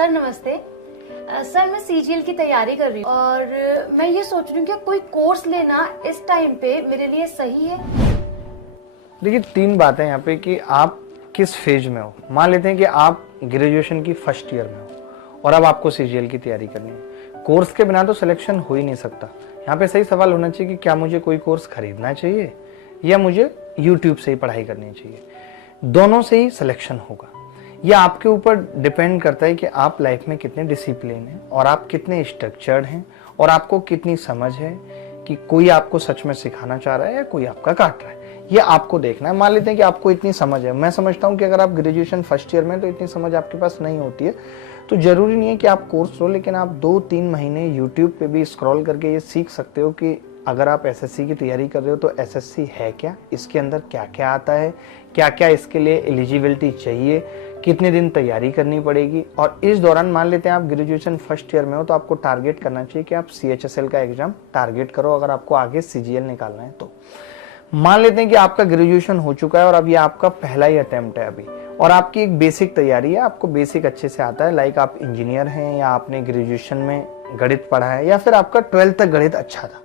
Sir नमस्ते। Sir मैं CGL की तैयारी कर रही हूँ और मैं ये सोच रही हूँ कि कोई कोर्स लेना इस टाइम पे मेरे लिए सही है। देखिए, तीन बातें यहाँ पे कि आप किस फेज में हो। मान लेते हैं कि आप ग्रेजुएशन की फर्स्ट ईयर में हो और अब आपको सीजीएल की तैयारी करनी है। कोर्स के बिना तो सिलेक्शन हो ही नहीं सकता। यहाँ पे सही सवाल होना चाहिए कि क्या मुझे कोई कोर्स खरीदना चाहिए या मुझे यूट्यूब से ही पढ़ाई करनी चाहिए। दोनों से ही सिलेक्शन होगा। यह आपके ऊपर डिपेंड करता है कि आप लाइफ में कितने डिसिप्लिन हैं और आप कितने स्ट्रक्चर्ड हैं और आपको कितनी समझ है कि कोई आपको सच में सिखाना चाह रहा है या कोई आपका काट रहा है। ये आपको देखना है। मान लेते हैं कि आपको इतनी समझ है। मैं समझता हूँ कि अगर आप ग्रेजुएशन फर्स्ट ईयर में तो इतनी समझ आपके पास नहीं होती है, तो जरूरी नहीं है कि आप कोर्स लो, लेकिन आप 2-3 महीने यूट्यूब पे भी स्क्रॉल करके ये सीख सकते हो कि अगर आप एसएससी की तैयारी कर रहे हो तो एसएससी है क्या, इसके अंदर क्या क्या आता है, क्या क्या इसके लिए एलिजिबिलिटी चाहिए, कितने दिन तैयारी करनी पड़ेगी। और इस दौरान मान लेते हैं आप ग्रेजुएशन फर्स्ट ईयर में हो तो आपको टारगेट करना चाहिए कि आप सीएचएसएल का एग्जाम टारगेट करो अगर आपको आगे सीजीएल निकालना है तो। मान लेते हैं कि आपका ग्रेजुएशन हो चुका है और अब ये आपका पहला ही अटेम्प्ट है अभी, और आपकी एक बेसिक तैयारी है, आपको बेसिक अच्छे से आता है, लाइक आप इंजीनियर हैं या आपने ग्रेजुएशन में गणित पढ़ा है या फिर आपका 12th तक गणित अच्छा था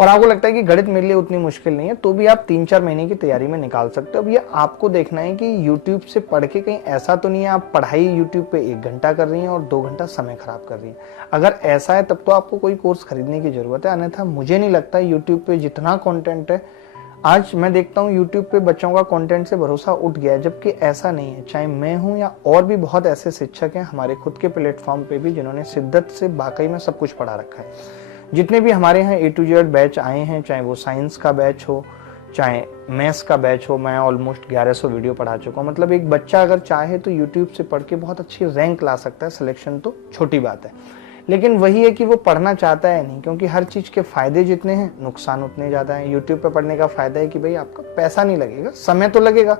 और आपको लगता है कि गणित मेरे लिए उतनी मुश्किल नहीं है, तो भी आप 3-4 महीने की तैयारी में निकाल सकते हो। अब ये आपको देखना है कि यूट्यूब से पढ़ के कहीं ऐसा तो नहीं है आप पढ़ाई यूट्यूब पे 1 घंटा कर रही हैं और 2 घंटा समय खराब कर रही हैं। अगर ऐसा है तब तो आपको कोई कोर्स खरीदने की जरूरत है, अन्यथा मुझे नहीं लगता यूट्यूब पे जितना कॉन्टेंट है, आज मैं देखता हूँ यूट्यूब पे बच्चों का कंटेंट से भरोसा उठ गया है, जबकि ऐसा नहीं है। चाहे मैं हूँ या और भी बहुत ऐसे शिक्षक हैं हमारे खुद के प्लेटफॉर्म पे भी जिन्होंने शिद्दत से वाकई में सब कुछ पढ़ा रखा है। जितने भी हमारे यहाँ A to Z बैच आए हैं, चाहे वो साइंस का बैच हो चाहे मैथ्स का बैच हो, मैं ऑलमोस्ट 1100 वीडियो पढ़ा चुका हूँ। मतलब एक बच्चा अगर चाहे तो यूट्यूब से पढ़ के बहुत अच्छी रैंक ला सकता है। सिलेक्शन तो छोटी बात है, लेकिन वही है कि वो पढ़ना चाहता है नहीं, क्योंकि हर चीज के फायदे जितने हैं नुकसान उतने ज्यादा हैं। यूट्यूब पे पढ़ने का फायदा है कि भाई आपका पैसा नहीं लगेगा, समय तो लगेगा।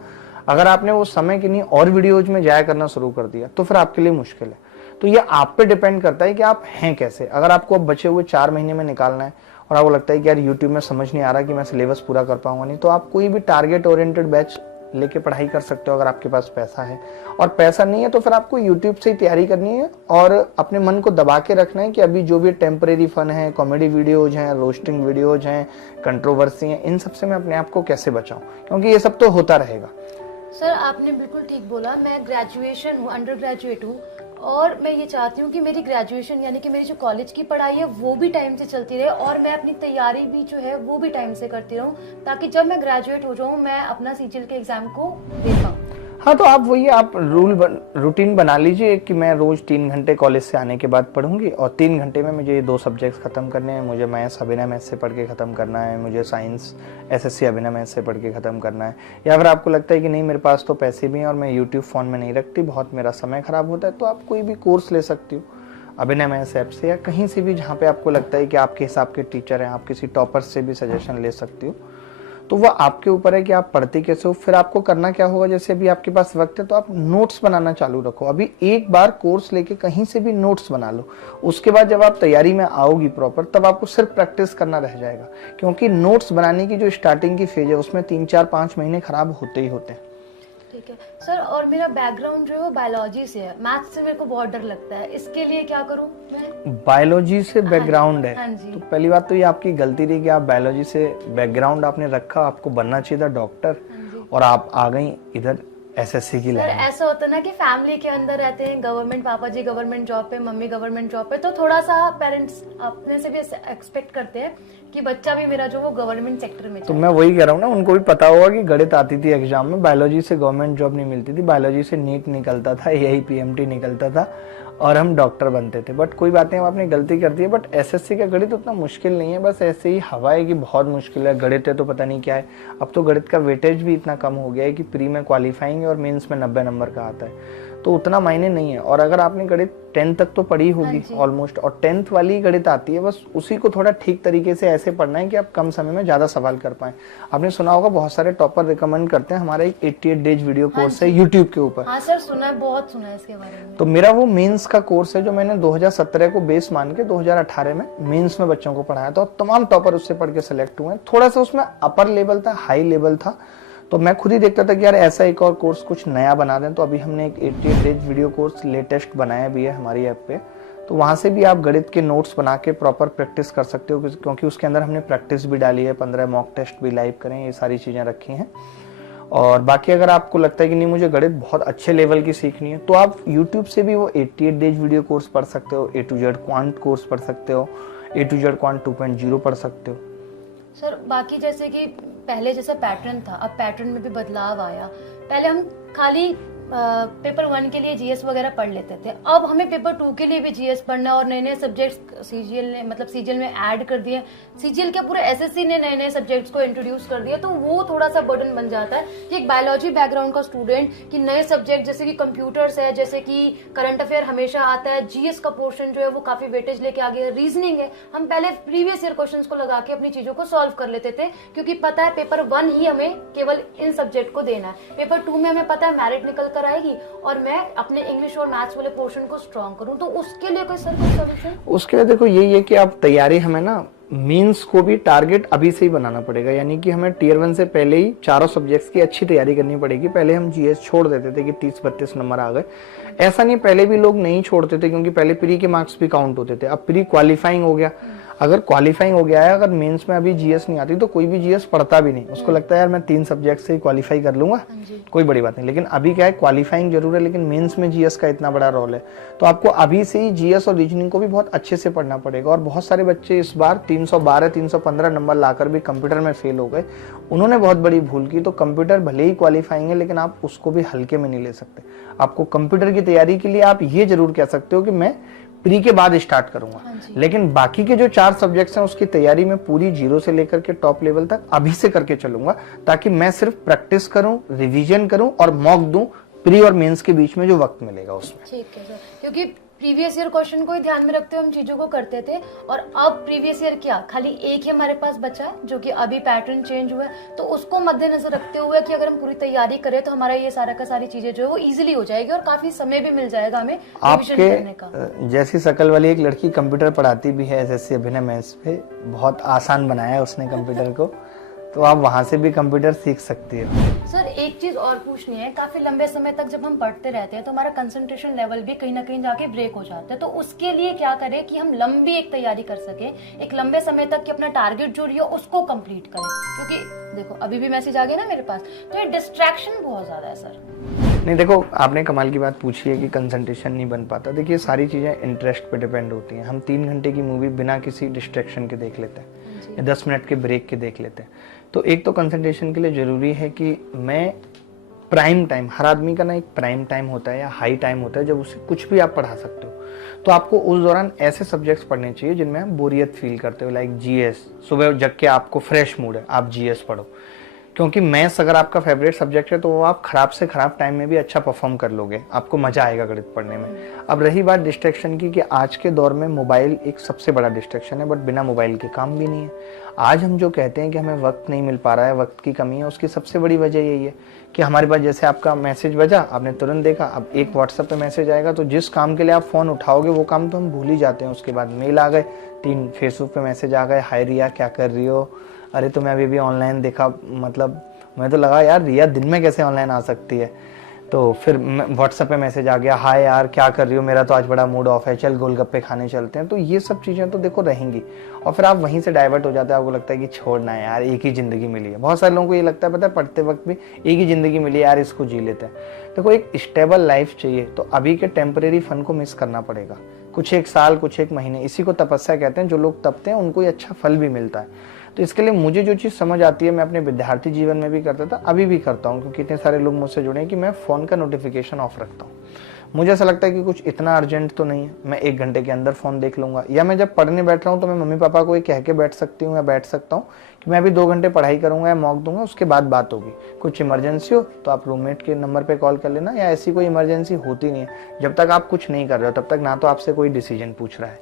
अगर आपने वो समय की नहीं और वीडियोज में जाया करना शुरू कर दिया तो फिर आपके लिए मुश्किल है। तो ये आप पे डिपेंड करता है कि आप हैं कैसे। अगर आपको अब बचे हुए 4 महीने में निकालना है और आपको लगता है कि यार यूट्यूब में समझ नहीं आ रहा कि मैं सिलेबस पूरा कर पाऊंगा नहीं, तो आप कोई भी टारगेट ओरिएंटेड बैच लेके पढ़ाई कर सकते हो अगर आपके पास पैसा है। और पैसा नहीं है तो फिर आपको यूट्यूब से ही तैयारी करनी है और अपने मन को दबा के रखना है कि अभी जो भी टेम्परेरी फन है, कॉमेडी वीडियोज हैं, रोस्टिंग वीडियोज हैं, कंट्रोवर्सी हैं, इन सब से मैं अपने आप को कैसे बचाऊं, क्योंकि ये सब तो होता रहेगा। सर आपने बिल्कुल ठीक बोला। मैं ग्रेजुएशन हूँ, अंडर ग्रेजुएट हूँ और मैं ये चाहती हूँ कि मेरी ग्रेजुएशन यानी कि मेरी जो कॉलेज की पढ़ाई है वो भी टाइम से चलती रहे और मैं अपनी तैयारी भी जो है वो भी टाइम से करती रहूँ, ताकि जब मैं ग्रेजुएट हो जाऊँ मैं अपना सीजीएल के एग्जाम को दे पाऊँ। हाँ, तो आप वही आप रूटीन बना लीजिए कि मैं रोज 3 घंटे कॉलेज से आने के बाद पढ़ूंगी और 3 घंटे में मुझे ये 2 सब्जेक्ट्स खत्म करने हैं। मुझे मैथ्स अभिनय मैथ्स से पढ़ के खत्म करना है, मुझे साइंस एसएससी अभिनय मैथ्स से पढ़ के खत्म करना है। या फिर आपको लगता है कि नहीं मेरे पास तो पैसे भी हैं और मैं यूट्यूब फोन में नहीं रखती, बहुत मेरा समय खराब होता है, तो आप कोई भी कोर्स ले सकती हो अभिनय मैथ्स ऐप से या कहीं से भी जहाँ पे आपको लगता है कि आपके हिसाब के टीचर हैं। आप किसी टॉपर से भी सजेशन ले सकती हो, तो वो आपके ऊपर है कि आप पढ़ते कैसे हो। फिर आपको करना क्या होगा, जैसे अभी आपके पास वक्त है तो आप नोट्स बनाना चालू रखो। अभी एक बार कोर्स लेके कहीं से भी नोट्स बना लो, उसके बाद जब आप तैयारी में आओगी प्रॉपर तब आपको सिर्फ प्रैक्टिस करना रह जाएगा, क्योंकि नोट्स बनाने की जो स्टार्टिंग की फेज है उसमें 3-4-5 महीने खराब होते ही होते हैं। ठीक है सर। और मेरा बैकग्राउंड जो है वो बायोलॉजी से है, मैथ्स से मेरे को बहुत डर लगता है, इसके लिए क्या करूं मैं? बायोलॉजी से बैकग्राउंड है? हाँ जी। तो पहली बात तो ये आपकी गलती रही कि आप बायोलॉजी से बैकग्राउंड आपने रखा, आपको बनना चाहिए था डॉक्टर और आप आ गई इधर एसएससी की लाइन। ऐसा होता है ना कि फैमिली के अंदर रहते हैं, गवर्नमेंट, पापा जी गवर्नमेंट जॉब पे, मम्मी गवर्नमेंट जॉब पे, तो थोड़ा सा पेरेंट्स अपने से भी एक्सपेक्ट करते हैं कि बच्चा भी मेरा जो वो गवर्नमेंट सेक्टर में। तो मैं वही कह रहा हूँ ना, उनको भी पता होगा कि गणित आती थी एग्जाम में, बायोलॉजी से गवर्नमेंट जॉब नहीं मिलती थी, बायोलॉजी से नीट निकलता था, यही पीएमटी निकलता था और हम डॉक्टर बनते थे। बट कोई बात नहीं, हम आपने गलती कर दी है। बट एसएससी का गणित उतना मुश्किल नहीं है, बस ऐसे ही हवा है कि बहुत मुश्किल है, गणित है तो पता नहीं क्या है। अब तो गणित का वेटेज भी इतना कम हो गया है कि प्री में क्वालिफाइंग और मेंस में 90 नंबर का आता है, तो उतना मायने नहीं है। और अगर आपने गणित 10th तक तो पढ़ी होगी ऑलमोस्ट, और 10th वाली गणित आती है, बस उसी को थोड़ा ठीक तरीके से ऐसे पढ़ना है कि आप कम समय में ज्यादा सवाल कर पाए। आपने सुना होगा बहुत सारे टॉपर रिकमेंड करते हैं, हमारा एक 88 डेज वीडियो कोर्स है यूट्यूब के ऊपर। हाँ सर सुना है, बहुत सुना है इसके बारे में। तो मेरा वो मेंस का कोर्स है जो मैंने 2017 को बेस मान के 2018 में मेंस में बच्चों को पढ़ाया था और तमाम टॉपर उससे पढ़ के सिलेक्ट हुए हैं। थोड़ा सा उसमें अपर लेवल था, हाई लेवल था, तो मैं खुद ही देखता था कि यार ऐसा एक और कोर्स कुछ नया बना दें। तो अभी हमने एक 88 डेज वीडियो कोर्स लेटेस्ट बनाया भी है हमारी ऐप पे, तो वहाँ से भी आप गणित के नोट्स बना के प्रॉपर प्रैक्टिस कर सकते हो, क्योंकि उसके अंदर हमने प्रैक्टिस भी डाली है, 15 मॉक टेस्ट भी लाइव करें, ये सारी चीज़ें रखी हैं। और बाकी अगर आपको लगता है कि नहीं मुझे गणित बहुत अच्छे लेवल की सीखनी है, तो आप YouTube से भी वो 88 डेज वीडियो कोर्स पढ़ सकते हो, A to Z quant course पढ़ सकते हो, A to Z क्वांट 2.0 पढ़ सकते हो। सर बाकी जैसे कि पहले जैसा पैटर्न था, अब पैटर्न में भी बदलाव आया। पहले हम खाली पेपर 1 के लिए जीएस वगैरह पढ़ लेते थे, अब हमें पेपर 2 के लिए भी जीएस पढ़ना, और नए नए सब्जेक्ट्स सीजीएल ने मतलब सीजीएल में ऐड कर दिए। सीजीएल के पूरे एसएससी ने नए नए सब्जेक्ट्स को इंट्रोड्यूस कर दिया, तो वो थोड़ा सा बर्डन बन जाता है कि एक बायोलॉजी बैकग्राउंड का स्टूडेंट कि नए सब्जेक्ट जैसे कि कंप्यूटर्स है, जैसे कि करंट अफेयर हमेशा आता है, जीएस का पोर्शन जो है वो काफी वेटेज लेके आ गया, रीजनिंग है, हम पहले प्रीवियस ईयर क्वेश्चंस को लगा के अपनी चीजों को सॉल्व कर लेते थे, क्योंकि पता है पेपर 1 ही हमें केवल इन सब्जेक्ट को देना है, पेपर 2 में हमें पता है मैरिट निकल कर आएगी और मैं अपने इंग्लिश और मैथ्स वाले पोर्शन को स्ट्रॉन्ग करूं। तो उसके लिए कोई सर कोई सॉल्यूशन? उसके लिए देखो यही है कि आप तैयारी हमें ना मीन्स को भी टारगेट अभी से ही बनाना पड़ेगा, यानी कि हमें टियर 1 से पहले ही चारों सब्जेक्ट्स की अच्छी तैयारी करनी पड़ेगी। पहले हम जीएस छोड़ देते थे कि 30-32 नंबर आ गए, ऐसा नहीं, पहले भी लोग नहीं छोड़ते थे क्योंकि पहले प्री के मार्क्स भी काउंट होते थे। अब प्री क्वालिफाइंग हो गया, अगर क्वालिफाइंग हो गया है, अगर मेंस में अभी जीएस नहीं आती तो कोई भी जीएस पढ़ता भी नहीं, उसको लगता है यार मैं 3 सब्जेक्ट से ही क्वालिफाई कर लूंगा, कोई बड़ी बात नहीं। लेकिन अभी क्या है, क्वालिफाइंग जरूर है लेकिन मेंस में जीएस का इतना बड़ा रोल है, तो आपको अभी से ही जीएस और रीजनिंग को भी बहुत अच्छे से पढ़ना पड़ेगा। और बहुत सारे बच्चे इस बार 312-315 नंबर लाकर भी कंप्यूटर में फेल हो गए, उन्होंने बहुत बड़ी भूल की। तो कंप्यूटर भले ही क्वालिफाइंग है लेकिन आप उसको भी हल्के में नहीं ले सकते। आपको कंप्यूटर की तैयारी के लिए आप ये जरूर कह सकते हो कि मैं प्री के बाद स्टार्ट करूंगा, लेकिन बाकी के जो 4 सब्जेक्ट्स हैं उसकी तैयारी में पूरी 0 से लेकर के टॉप लेवल तक अभी से करके चलूंगा, ताकि मैं सिर्फ प्रैक्टिस करूं, रिवीजन करूं और मॉक दूं प्री और मेंस के बीच में जो वक्त मिलेगा उसमें। ठीक है सर, क्योंकि प्रीवियस ईयर क्वेश्चन को ही ध्यान में रखते हुए हम चीजों को करते थे, और अब प्रीवियस ईयर क्या खाली एक ही हमारे पास बचा है जो कि अभी पैटर्न चेंज हुआ है, तो उसको मद्देनजर रखते हुए कि अगर हम पूरी तैयारी करें तो हमारा ये सारा का सारी चीजें जो है वो इजीली हो जाएगी और काफी समय भी मिल जाएगा हमें रिवीजन करने का। जैसी शकल वाली एक लड़की कंप्यूटर पढ़ाती भी है एसएससी अभिनय मेंस पे, बहुत आसान बनाया है उसने कंप्यूटर को, तो आप वहां से भी कंप्यूटर सीख सकती है। सर एक चीज और पूछनी है, काफी लंबे समय तक जब हम पढ़ते रहते हैं तो हमारा कंसंट्रेशन लेवल भी कहीं ना कहीं जाके ब्रेक हो जाता है, तो उसके लिए क्या करें कि हम लंबी एक तैयारी कर सके, एक लंबे समय तक कि अपना टारगेट जो रही उसको कंप्लीट करें? क्योंकि देखो अभी भी मैसेज आ गया ना मेरे पास, तो ये डिस्ट्रैक्शन बहुत ज्यादा है सर। नहीं देखो, आपने कमाल की बात पूछी है कि कंसंट्रेशन नहीं बन पाता। देखिए सारी चीज़ें इंटरेस्ट पे डिपेंड होती हैं। हम 3 घंटे की मूवी बिना किसी डिस्ट्रैक्शन के देख लेते हैं या 10 मिनट के ब्रेक के देख लेते हैं। तो एक तो कंसंट्रेशन के लिए ज़रूरी है कि मैं प्राइम टाइम, हर आदमी का ना एक प्राइम टाइम होता है या हाई टाइम होता है जब उसे कुछ भी आप पढ़ा सकते हो, तो आपको उस दौरान ऐसे सब्जेक्ट्स पढ़ने चाहिए जिनमें आप बोरियत फील करते हो, लाइक जीएस। सुबह जग के आपको फ्रेश मूड है, आप जीएस पढ़ो, क्योंकि मैथ्स अगर आपका फेवरेट सब्जेक्ट है तो वो आप खराब से खराब टाइम में भी अच्छा परफॉर्म कर लोगे, आपको मजा आएगा गणित पढ़ने में। अब रही बात डिस्ट्रैक्शन की, कि आज के दौर में मोबाइल एक सबसे बड़ा डिस्ट्रैक्शन है, बट बिना मोबाइल के काम भी नहीं है। आज हम जो कहते हैं कि हमें वक्त नहीं मिल पा रहा है, वक्त की कमी है, उसकी सबसे बड़ी वजह यही है कि हमारे पास, जैसे आपका मैसेज बजा, आपने तुरंत देखा, अब एक व्हाट्सएप पे मैसेज आएगा तो जिस काम के लिए आप फोन उठाओगे वो काम तो हम भूल ही जाते हैं। उसके बाद मेल आ गए, 3 फेसबुक पे मैसेज आ गए, हाय रिया क्या कर रही हो, अरे तुम्हें अभी भी ऑनलाइन देखा, मतलब मैं तो लगा यार रिया दिन में कैसे ऑनलाइन आ सकती है। तो फिर व्हाट्सएप पे मैसेज आ गया, हाय यार क्या कर रही हो, मेरा तो आज बड़ा मूड ऑफ है, चल गोलगप्पे खाने चलते हैं। तो ये सब चीज़ें तो देखो रहेंगी, और फिर आप वहीं से डाइवर्ट हो जाते हैं। आपको लगता है कि छोड़ना है यार, एक ही ज़िंदगी मिली है। बहुत सारे लोगों को ये लगता है, पता है, पढ़ते वक्त भी एक ही ज़िंदगी मिली है यार, इसको जी लेते हैं। देखो एक स्टेबल लाइफ चाहिए, तो अभी के टेम्परेरी फन को मिस करना पड़ेगा, कुछ एक साल, कुछ एक महीने, इसी को तपस्या कहते हैं। जो लोग तपते हैं उनको ये अच्छा फल भी मिलता है। तो इसके लिए मुझे जो चीज़ समझ आती है, मैं अपने विद्यार्थी जीवन में भी करता था, अभी भी करता हूँ, क्योंकि इतने सारे लोग मुझसे जुड़े हैं, कि मैं फ़ोन का नोटिफिकेशन ऑफ रखता हूँ। मुझे ऐसा लगता है कि कुछ इतना अर्जेंट तो नहीं है, मैं 1 घंटे के अंदर फ़ोन देख लूँगा, या मैं जब पढ़ने बैठ रहा हूँ तो मैं मम्मी पापा को ये कह के बैठ सकती हूँ या बैठ सकता हूँ कि मैं अभी 2 घंटे पढ़ाई करूँगा या मॉक दूंगा, उसके बाद बात होगी। कुछ इमरजेंसी हो तो आप रूममेट के नंबर पे कॉल कर लेना, या ऐसी कोई इमरजेंसी होती नहीं है। जब तक आप कुछ नहीं कर रहे हो तब तक ना तो आपसे कोई डिसीजन पूछ रहा है,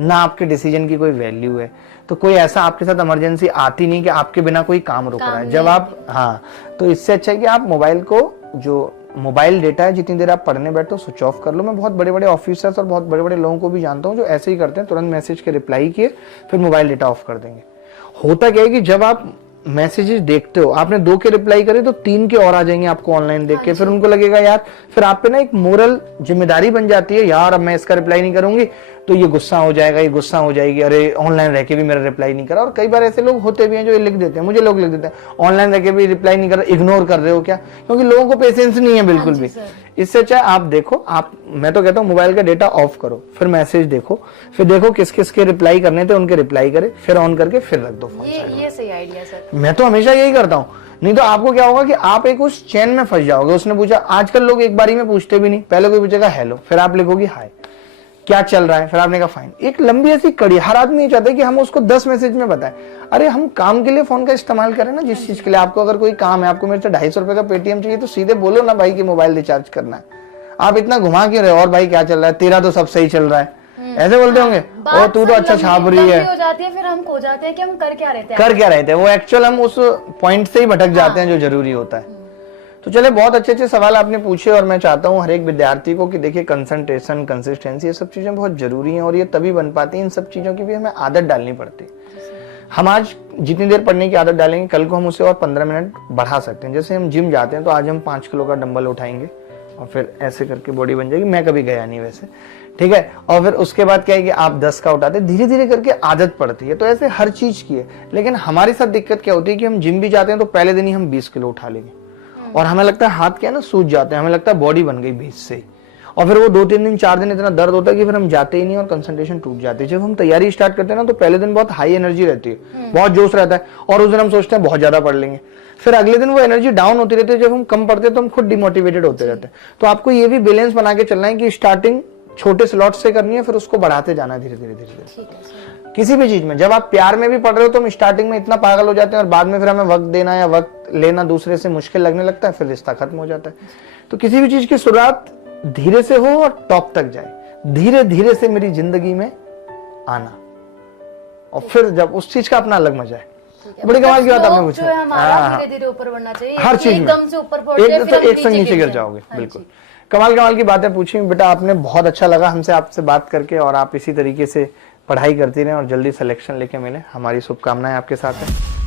ना आपके डिसीजन की कोई वैल्यू है, तो कोई ऐसा आपके साथ इमरजेंसी आती नहीं कि आपके बिना कोई काम रुक रहा है। जब आप, हाँ, तो इससे अच्छा है कि आप मोबाइल को, जो मोबाइल डेटा है, जितनी देर आप पढ़ने बैठो स्विच ऑफ कर लो। मैं बहुत बड़े बड़े ऑफिसर्स और बहुत बड़े बड़े लोगों को भी जानता हूँ जो ऐसे ही करते हैं, तुरंत मैसेज के रिप्लाई किए फिर मोबाइल डेटा ऑफ कर देंगे। होता क्या है कि जब आप मैसेजेस देखते हो, आपने 2 के रिप्लाई करे तो 3 के और आ जाएंगे आपको ऑनलाइन देख के, फिर उनको लगेगा यार, फिर आप पे ना एक मोरल जिम्मेदारी बन जाती है, यार अब मैं इसका रिप्लाई नहीं करूंगी तो ये गुस्सा हो जाएगा, ये गुस्सा हो जाएगी, अरे ऑनलाइन रह के भी मेरा रिप्लाई नहीं करा। और कई बार ऐसे लोग होते भी हैं जो लिख देते हैं, मुझे लोग लिख देते हैं ऑनलाइन रह के भी रिप्लाई नहीं कर रहे, इग्नोर कर रहे हो क्या, क्योंकि लोगों को पेशेंस नहीं है बिल्कुल भी। इससे अच्छा आप देखो, मैं तो कहता हूँ मोबाइल का डेटा ऑफ करो, फिर मैसेज देखो, फिर देखो किस किस के रिप्लाई करने थे उनके रिप्लाई करे, फिर ऑन करके फिर रख दो फोन। ये सही आइडिया सर। मैं तो हमेशा यही करता हूँ, नहीं तो आपको क्या होगा कि आप एक उस चैन में फंस जाओगे। उसने पूछा, आजकल लोग एक बारी में पूछते भी नहीं, पहले कोई पूछेगा हेलो, फिर आप लिखोगी हाय, क्या चल रहा है, फिर आपने कहा फाइन। एक लंबी ऐसी कड़ी, हर आदमी ये चाहता है कि हम उसको 10 मैसेज में बताएं। अरे हम काम के लिए फोन का इस्तेमाल करें ना, जिस चीज के लिए आपको अगर कोई काम है, आपको मेरे से 250 रुपए का पेटीएम चाहिए तो सीधे बोलो ना भाई कि मोबाइल रिचार्ज करना है। आप इतना घुमा क्यों रहे, और भाई क्या चल रहा है, तेरा तो सब सही चल रहा है, ऐसे बोलते होंगे, और तू तो अच्छा छाप रही है, हो जाती है, फिर हम खो जाते हैं कि हम कर क्या रहते हैं, वो एक्चुअल हम उस पॉइंट से ही भटक जाते हैं जो जरूरी होता है। तो चले, बहुत अच्छे अच्छे सवाल आपने पूछे, और मैं चाहता हूं हर एक विद्यार्थी को कि देखिए कंसंट्रेशन, कंसिस्टेंसी, ये सब चीजें बहुत जरूरी हैं, और ये तभी बन पाती हैं, इन सब चीजों की भी हमें आदत डालनी पड़ती है। हम आज जितनी देर पढ़ने की आदत डालेंगे, कल को हम उसे और 15 मिनट बढ़ा सकते हैं। जैसे हम जिम जाते हैं तो आज हम 5 किलो का डंबल उठाएंगे और फिर ऐसे करके बॉडी बन जाएगी। मैं कभी गया नहीं वैसे, ठीक है। और फिर उसके बाद क्या है कि आप 10 का उठाते, धीरे धीरे करके आदत पड़ती है। तो ऐसे हर चीज की है। लेकिन हमारे साथ दिक्कत क्या होती है कि हम जिम भी जाते हैं तो पहले दिन ही हम 20 किलो उठा लेंगे, और हमें लगता है हाथ क्या है ना सूज जाते हैं, हमें लगता है बॉडी बन गई 20 से, और फिर वो 2-3 दिन 4 दिन इतना दर्द होता है कि फिर हम जाते ही नहीं और कंसंट्रेशन टूट जाती है। जब हम तैयारी स्टार्ट करते हैं ना तो पहले दिन बहुत हाई एनर्जी रहती है, बहुत जोश रहता है, और उस दिन हम सोचते हैं बहुत ज्यादा पढ़ लेंगे, फिर अगले दिन वो एनर्जी डाउन होती रहती है। जब हम कम पढ़ते हैं तो हम खुद डिमोटिवेटेड होते रहते हैं। तो आपको ये भी बैलेंस बना के चलना है कि स्टार्टिंग छोटे स्लॉट से करनी है, फिर उसको बढ़ाते जाना है धीरे धीरे धीरे धीरे। किसी भी चीज में, जब आप प्यार में भी पढ़ रहे हो तो हम स्टार्टिंग में इतना पागल हो जाते हैं, और बाद में फिर हमें वक्त देना या वक्त लेना दूसरे से मुश्किल लगने लगता है, फिर रिश्ता खत्म हो जाता है। तो किसी भी चीज की शुरुआत धीरे से हो और टॉप तक जाए, धीरे धीरे से मेरी जिंदगी में आना, और फिर जब उस चीज का अपना अलग मजा है। बड़ी कमाल की बात आपने पूछी, धीरे धीरे ऊपर बढ़ना चाहिए, हर चीज में एकदम से ऊपर एक से नीचे गिर जाओगे। बिल्कुल कमाल की बातें पूछी बेटा आपने, बहुत अच्छा लगा हमसे आपसे बात करके, और आप इसी तरीके से पढ़ाई करती रहें और जल्दी सिलेक्शन लेके मिले। हमारी शुभकामनाएं आपके साथ है।